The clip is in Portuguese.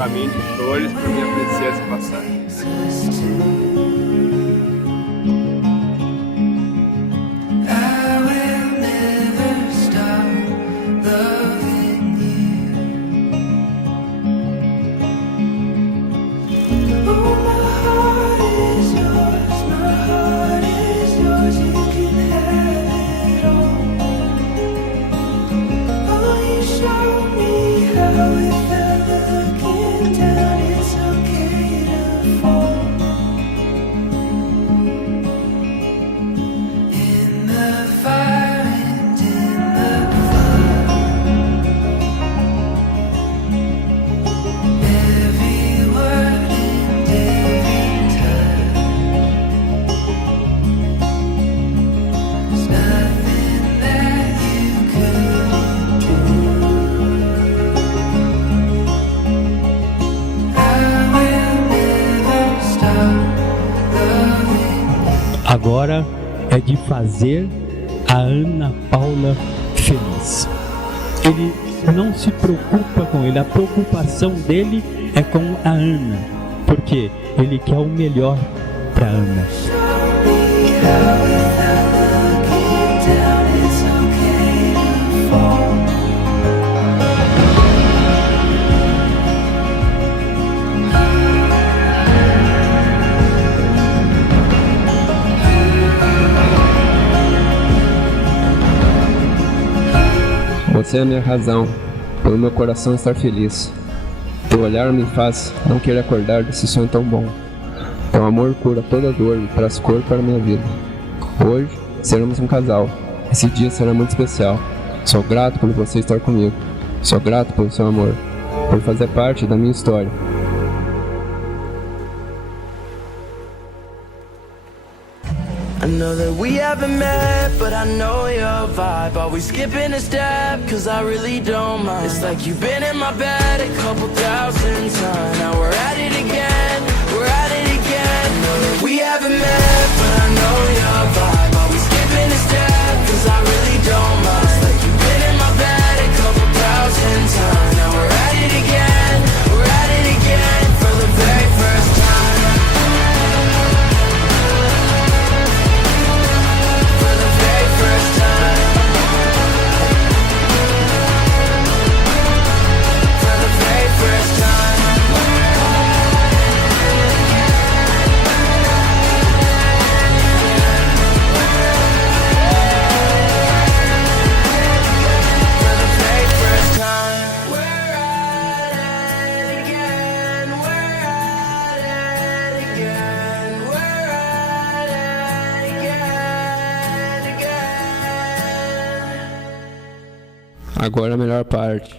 Caminho de flores para minha princesa passar. Agora é de fazer a Ana Paula feliz. Ele não se preocupa com ele, a preocupação dele é com a Ana, porque ele quer o melhor para a Ana. Você é a minha razão, pelo meu coração estar feliz. Teu olhar me faz não querer acordar desse sonho tão bom. Teu amor cura toda dor e traz cor para a minha vida. Hoje seremos um casal. Esse dia será muito especial. Sou grato por você estar comigo. Sou grato pelo seu amor, por fazer parte da minha história. I know that we haven't met, but I know your vibe. Always skipping a step, cause I really don't mind. It's like you've been in my bed a couple thousand times. Now we're at it again, we're at it again. I know that we haven't met, but I know your vibe. Always skipping a step, cause I really don't mind. It's like you've been in my bed a couple thousand times. Now we're at it again, we're at it again. For the very first time. Agora a melhor parte.